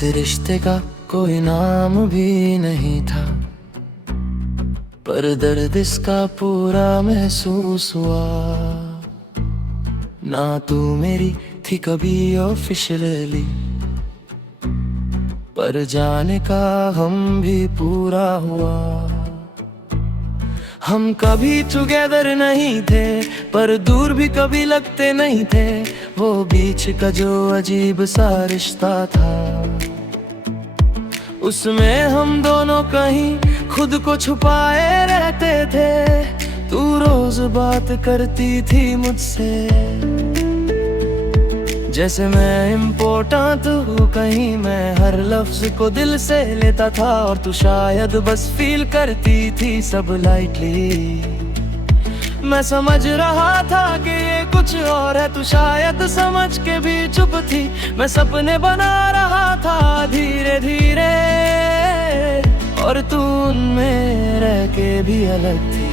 इस रिश्ते का कोई नाम भी नहीं था, पर दर्द इसका पूरा महसूस हुआ। ना तू मेरी थी कभी ऑफिशियली, पर जाने का हम भी पूरा हुआ। हम कभी टुगेदर नहीं थे, पर दूर भी कभी लगते नहीं थे। वो बीच का जो अजीब सा रिश्ता था, उसमें हम दोनों कहीं खुद को छुपाए रहते थे। तू रोज बात करती थी मुझसे, जैसे मैं इम्पोर्टेंट हूँ कहीं। मैं हर लफ्ज को दिल से लेता था, और तू शायद बस फील करती थी सब लाइटली। मैं समझ रहा था कि ये कुछ और है, तू शायद समझ के भी चुप थी। मैं सपने बना रहा था धीरे धीरे, और तू उनमें रह के भी अलग थी।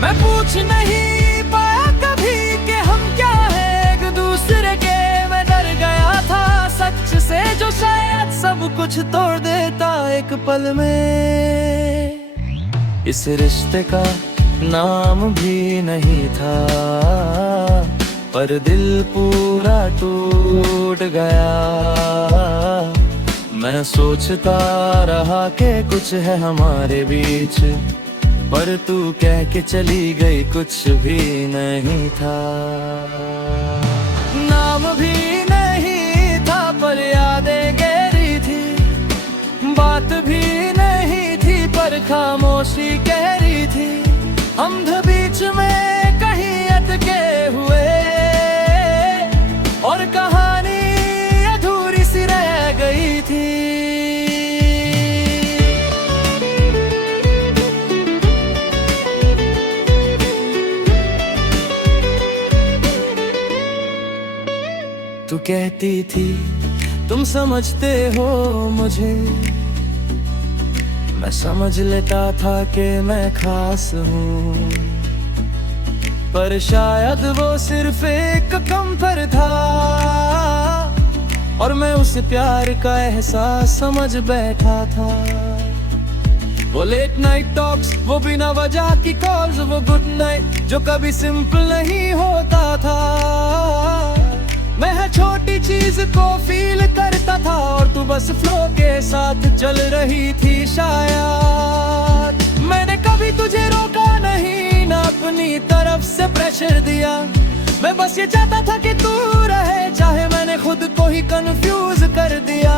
मैं पूछ नहीं पाया कभी कि हम क्या है एक दूसरे के। मैं डर गया था सच से, जो शायद सब कुछ तोड़ देता एक पल में। इस रिश्ते का नाम भी नहीं था, पर दिल पूरा टूट गया। मैं सोचता रहा कि कुछ है हमारे बीच, पर तू कह के चली गई कुछ भी नहीं था। नाम भी नहीं था, पर यादें गहरी थी। बात भी नहीं थी, पर खामोशी कह रही थी। हम बीच में कहीं अटके हुए, और कहानी अधूरी सी रह गई थी। तू कहती थी तुम समझते हो मुझे। मैं समझ लेता था कि मैं खास हूँ, पर शायद वो सिर्फ एक कम पर था। और मैं उस प्यार का एहसास समझ बैठा था। वो लेट नाइट टॉक्स, वो बिना वजह की कॉल्स, वो गुड नाइट जो कभी सिंपल नहीं होता था। मैं हर छोटी चीज को फील करता था, और तू बस फ्लो के साथ चल रही थी शायद। मैंने कभी तुझे रोका नहीं, ना अपनी तरफ से प्रेशर दिया। मैं बस ये चाहता था कि तू रहे, चाहे मैंने खुद को ही कंफ्यूज कर दिया।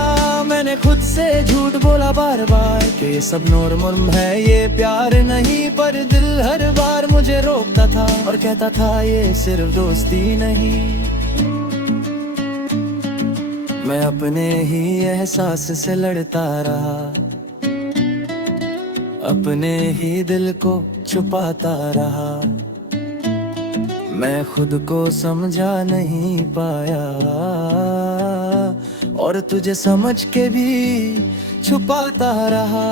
मैंने खुद से झूठ बोला बार बार कि ये सब नॉर्मल है, ये प्यार नहीं। पर दिल हर बार मुझे रोकता था, और कहता था ये सिर्फ दोस्ती नहीं। मैं अपने ही एहसास से लड़ता रहा, अपने ही दिल को छुपाता रहा। मैं खुद को समझा नहीं पाया, और तुझे समझ के भी छुपाता रहा।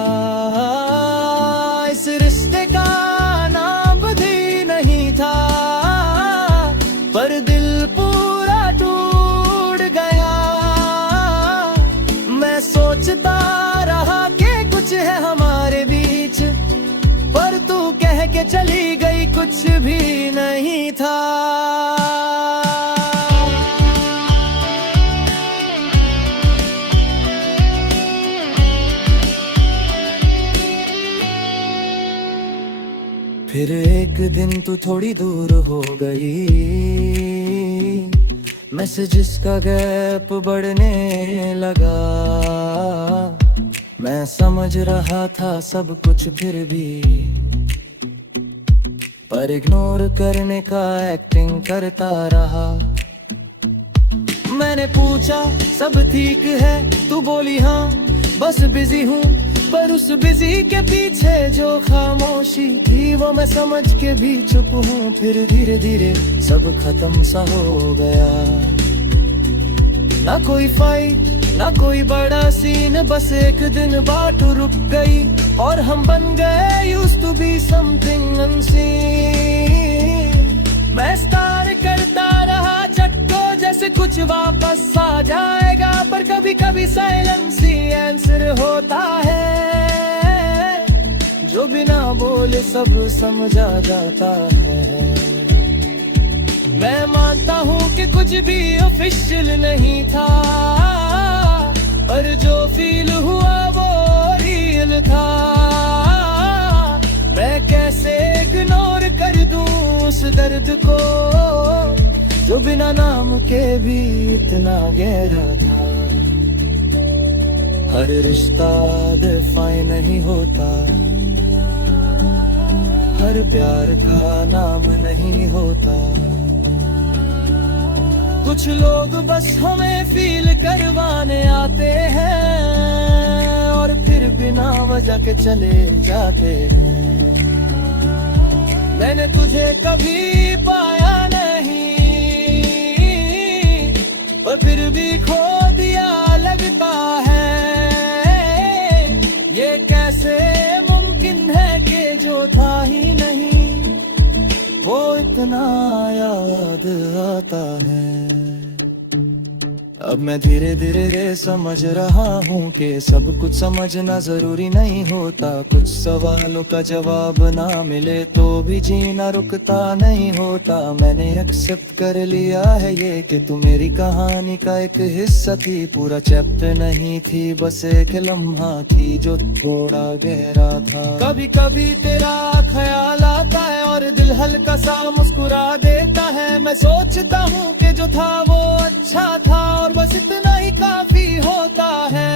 इस रिश्ते का नाम भी नहीं था, पर दिल पूरा टूट गया। मैं सोचता रहा कि कुछ है हमारे बीच, पर तू कह के चली गई कुछ भी नहीं था। फिर एक दिन तू थोड़ी दूर हो गई, मैसेजेस का गैप बढ़ने लगा। मैं समझ रहा था सब कुछ फिर भी, पर इग्नोर करने का एक्टिंग करता रहा। मैंने पूछा सब ठीक है, तू बोली हाँ बस बिजी हूँ। पर उस बिजी के पीछे जो खामोशी थी, वो मैं समझ के भी चुप हूँ। फिर धीरे धीरे सब खत्म सा हो गया। ना कोई फाइट, ना कोई बड़ा सीन, बस एक दिन बात रुक गई, और हम बन गए used to be something unseen। मैं स्टार करता रहा चट्टो जैसे कुछ कुछ वापस आ जाएगा, पर कभी कभी साइलेंस ही आंसर होता है, जो बिना बोले सब समझा जाता है। मैं मानता हूँ कि कुछ भी ऑफिशियल नहीं था, पर जो फील हुआ वो रियल था। मैं कैसे इग्नोर कर दूं उस दर्द को, जो बिना नाम के भी इतना गहरा था। हर रिश्ता डिफाइन नहीं होता, हर प्यार का नाम नहीं होता। कुछ लोग बस हमें फील करवाने आते हैं, और फिर बिना वजह के चले जाते हैं। मैंने तुझे कभी पाया नहीं, पर फिर भी खो दिया लगता है। ये कैसे मुमकिन है कि जो था ही नहीं, वो इतना याद आता है। अब मैं धीरे धीरे समझ रहा हूँ कि सब कुछ समझना जरूरी नहीं होता। कुछ सवालों का जवाब ना मिले तो भी जीना रुकता नहीं होता। मैंने एक्सेप्ट कर लिया है ये कि तू मेरी कहानी का एक हिस्सा थी, पूरा चैप्टर नहीं थी, बस एक लम्हा थी जो थोड़ा गहरा था। कभी कभी तेरा ख्याल आता है और दिल हल्का सा मुस्कुरा देता है। मैं सोचता हूँ कि जो था वो अच्छा था, और बस इतना ही काफी होता है।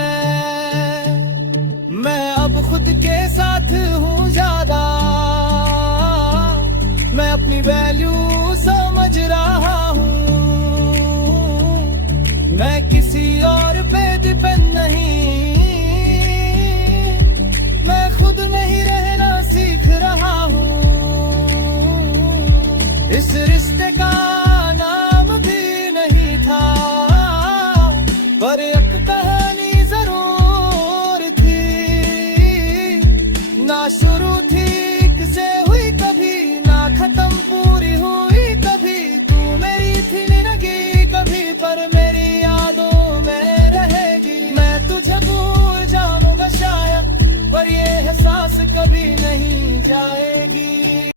मैं अब खुद के साथ हूँ ज्यादा, मैं अपनी वैल्यू समझ रहा हूँ। मैं किसी और पे डिपेंड नहीं, मैं खुद में ही रहना सीख रहा हूँ। इस रिश्ते का नाम भी नहीं था, पर एक कहानी जरूर थी। ना शुरू ठीक से हुई कभी, ना खत्म पूरी हुई कभी। तू मेरी थी जिंदगी कभी, पर मेरी यादों में रहेगी। मैं तुझे भूल जाऊंगा शायद, पर ये एहसास कभी